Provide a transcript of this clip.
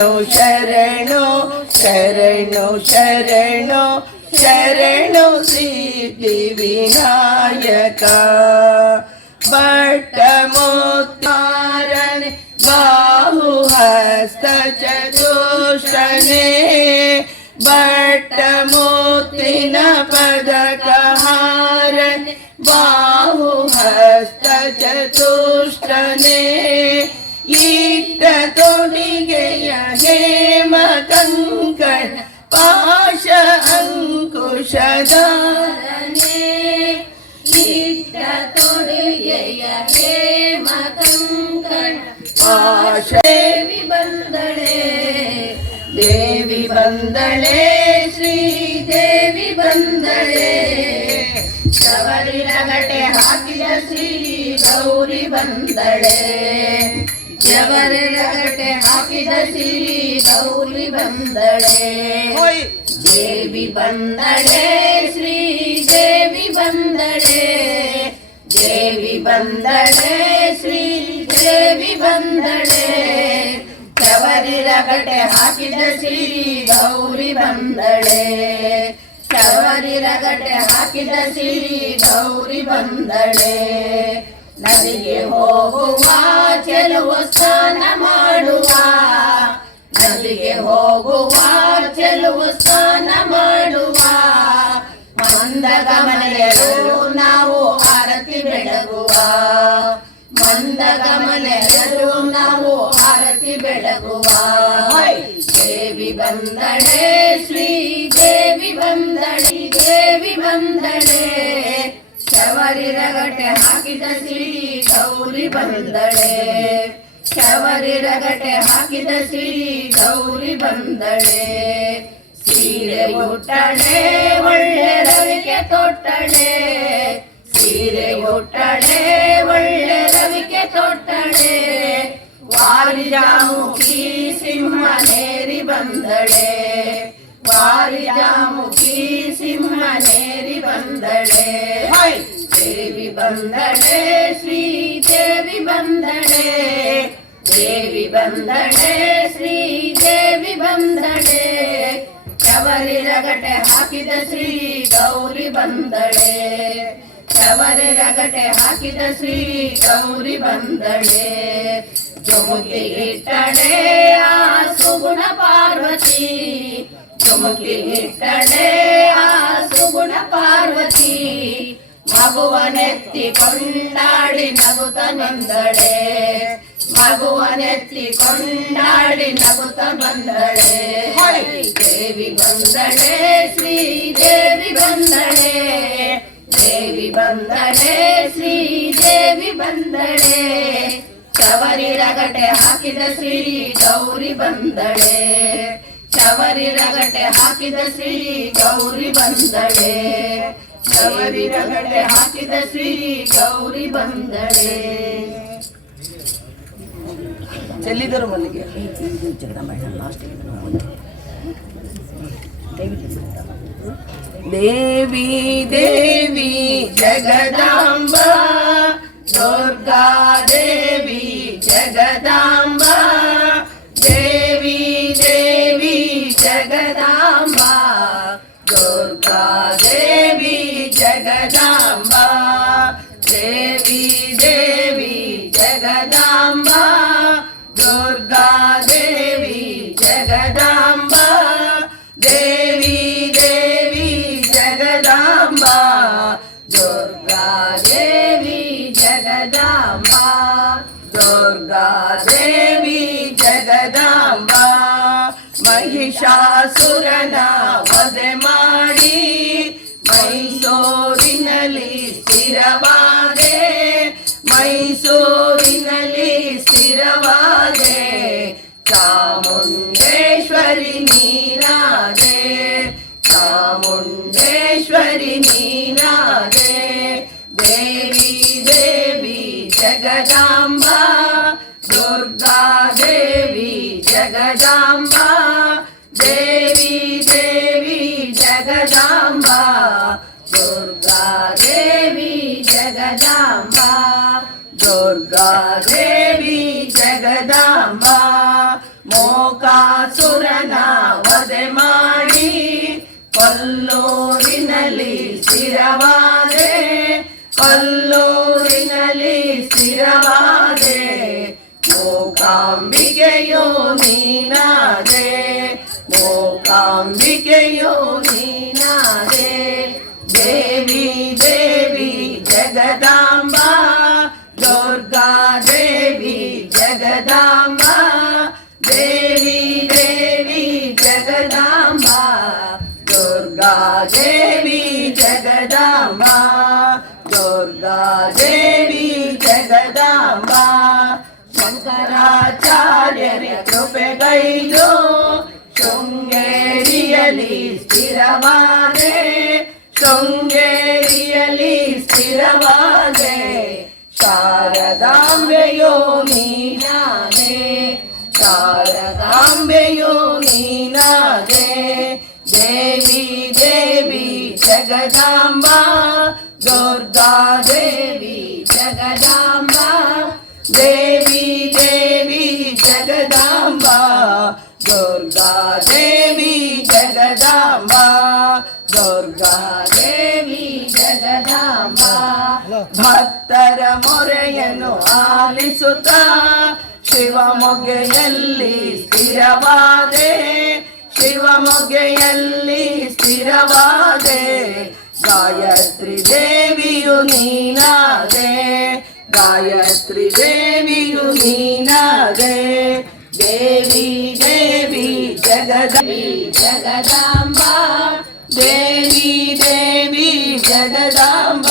शरणो शरणो शरणो शरणो सिद्धिविनायका वट्टमोत्मारन् बाहुहस्तचतुष्टने हस्त चतुष्टने बट्टमो ಈಟ ತೊಡಿಗೆಯ ಹೇಮ ಕಂಕಣ, ಪಾಶ ಅಂಕುಶಧಾರನೆ ಇಟ್ಟ ತೊಡಿಗೆಯ ಹೇಮ ಕಂಕಣ, ಪಾಶ ದೇವಿ ಬಂದಳೆ. ದೇವಿ ಬಂದಳೆ, ಶ್ರೀ ದೇವಿ ಬಂದಳೆ. ಶಬರಿ ರಗಟೆ ಹಾಕಿದ ಶ್ರೀ ಗೌರಿ ಬಂದಳೆ. ರಗಟೆ ಹಾಕಿದ ಸಿರಿ ಗೌರಿ ಬಂದಳೆ ದೇವಿ ಬಂದಳೆ ಶ್ರೀ ದೇವಿ ಬಂದಳೆ ದೇವಿ ಬಂದಳೆ ಶ್ರೀ ದೇವಿ ಬಂದಳೆ ರಗಟೆ ಹಾಕಿದ ಸಿರಿ ಗೌರಿ ಬಂದಳೆ ಶಬರಿ ರಗಟೆ ಹಾಕಿದ ಸಿರಿ ಗೌರಿ ಬಂದಳೆ ನದಿಗೆ ಹೋಗುವ ಚೆಲುವ ಸ್ನಾನ ಮಾಡುವ. ನದಿಗೆ ಹೋಗುವ ಚೆಲುವ ಸ್ನಾನ ಮಾಡುವ. ಮಂದ ಗಮನೆಯರು ನಾವು ಆರತಿ ಬೆಳಗುವ. ಮಂದ ಗಮನೆಯರು ನಾವು ಆರತಿ ಬೆಳಗುವ. ದೇವಿ ಬಂದಳೆ, ಶ್ರೀ ದೇವಿ ಬಂದಳೆ ದೇವಿ ಬಂದಳೆ. ಶಬರಿ ರಗಟೆ ಹಾಕಿದ ಶ್ರೀ ಗೌರಿ ಬಂದಳೆ ಶಬರಿ ರಗಟೆ ಹಾಕಿದ ಶ್ರೀ ಗೌರಿ ಬಂದಳೆ ಸೀರೆ ಉಟ್ಟಳೆ ಒಳ್ಳೆ ರವಿಕೆ ತೊಟ್ಟಳೆ ಸೀರೆ ಉಟ್ಟಳೆ ಒಳ್ಳೆ ರವಿಕೆ ತೊಟ್ಟಳೆ ವಾರಿಜಾಮುಖಿ ಸಿಂಹನೇರಿ ಬಂದಳೆ ವಾರಿಜಾಮುಖಿ ಸಿಂಹನೇರಿ ಬಂದಳೆ ಹೋಯ್ ದೇವಿ ಬಂದಡೆ ಶ್ರೀ ದೇವಿ ಬಂದಳೆ ದೇವಿ ಬಂದಡೆ ಶ್ರೀ ದೇವಿ ಬಂದಳೆ ಶಬರಿ ರಗಟೆ ಹಾಕಿದ ಶ್ರೀ ಗೌರಿ ಬಂದಡೆ ಶಬರಿ ರಗಟೆ ಹಾಕಿದ ಶ್ರೀ ಗೌರಿ ಬಂದಡೆ ಜೊಮುಕಿ ಇಟ್ಟಳೆ ಆ ಸುಗುಣ ಪಾರ್ವತಿ. ಜೊಮುಕಿ ಇಟ್ಟಳೆ ಆ ಮಗುವನೆತ್ತಿ ಕೊಂಡಾಡಿ ನಗುತ ಬಂದಳೆ. ಮಗುವನೆತ್ತಿ ಕೊಂಡಾಡಿ ನಗುತ ಬಂದಳೆ. ದೇವಿ ಬಂದಳೆ ಶ್ರೀ ದೇವಿ ಬಂದಳೆ. ದೇವಿ ಬಂದಳೆ ಶ್ರೀ ದೇವಿ ಬಂದಳೆ. ಚವರಿ ರಗಟೆ ಹಾಕಿದ ಶ್ರೀ ಗೌರಿ ಬಂದಳೆ. ಚವರಿ ರಗಟೆ ಹಾಕಿದ ಶ್ರೀ ಗೌರಿ ಬಂದಳೆ. ಶಬರಿ ರಗಟೆ ಹಾಕಿದ ಶ್ರೀ ಗೌರಿ ಬಂದಳೆ ಚೆಲ್ಲಿದರು ಮಲ್ಲಿಗೆ ದೇವಿ ದೇವಿ ಜಗದಾಂಬ ದುರ್ಗಾ ದೇವಿ ಜಗದಾಂಬ ದೇವಿ ದೇವಿ ಜಗದಾಂಬ ದುರ್ಗಾ ದೇವಿ ಜಗದಾಂಬ ದೇವಿ ದೇವಿ ಜಗದಾಂಬ ದುರ್ಗಾ ದೇವಿ ಜಗದಾಂಬ ದುರ್ಗಾ ದೇವಿ ಜಗದಾಂಬ ಮಹಿಷಾಸುರನ ವಧೆ ಮಾಡಿ ಮೈಸೂರಿನಲ್ಲಿ ಸ್ಥಿರವಾದೆ ಮೈಸೂರಿನಲ್ಲಿ ಸ್ಥಿರವಾದೆ ಚಾಮುಂಡೇಶ್ವರಿ ನೀನಾದೆ ಚಾಮುಂಡೇಶ್ವರಿ ನೀನಾದೆ ದೇವಿ ದೇವಿ ಜಗದಾಂಬ ದುರ್ಗಾ ದೇವಿ ಜಗದಾಂಬ ದೇವಿ ದೇವಿ ಜಗದಾಂಬ ದುರ್ಗಾ ದೇವಿ ಜಗದಾಂಬ ದುರ್ಗಾ ಜಗದಾಂಬ ಮೋಕಾಸುರನ ವಧೆ ಮಾಡಿ ಪಲ್ಲೋರಿನಲ್ಲಿ ಸ್ಥಿರವಾದೆ ಪಲ್ಲೋರಿನಲ್ಲಿ ಸ್ಥಿರವಾದೆ ಮೂಕಾಂಬಿಕೆಯೋ ನೀನಾದೆ ಮೂಕಾಂಬಿಕೆಯೋ ನೀನಾದೆ ದೇವಿ ಜಗದಾಂಬ ದೇವಿ ದೇವಿ ಜಗದಾಂಬ ದುರ್ಗಾ ದೇವಿ ಜಗದಾಂಬ ದುರ್ಗಾ ದೇವಿ ಜಗದಾಂಬ ಶಂಕರಾಚಾರ್ಯರ ಕೃಪೆಗೈದು ಶೃಂಗೇರಿಯಲಿ ಸ್ಥಿರವಾದೆ ಶೃಂಗೇರಿಯಲಿ ಸ್ಥಿರವಾದೆ ಶಾರದಾಂಬೆಯೋ ನೀನಾದೆ ಶಾರದಾಂಬೆಯೋ ನೀನಾದೆ ದೇವಿ ದೇವಿ ಜಗದಾಂಬ ದುರ್ಗಾ ದೇವಿ ಜಗದಾಂಬ ದೇವಿ ದೇವಿ ಜಗದಾಂಬ ದುರ್ಗಾ ದೇವಿ ಜಗದಾಂಬ ದುರ್ಗಾ ದೇವಿ ಜಗದಾಂಬ ಭಕ್ತರ ಮೊರೆಯನ್ನು ಆಲಿಸುತ್ತ ಶಿವಮೊಗ್ಗೆಯಲ್ಲಿ ಸ್ಥಿರವಾದೆ ಶಿವಮೊಗ್ಗೆಯಲ್ಲಿ ಸ್ಥಿರವಾದೆ ಗಾಯತ್ರಿ ದೇವಿಯು ನೀನಾದೆ ಗಾಯತ್ರಿ ದೇವಿಯು ನೀನಾದೆ ದೇವಿ ದೇವಿ ಜಗದೀ ಜಗದಾಂಬ ದೇವಿ ದೇವಿ ಜಗದಾಂಬ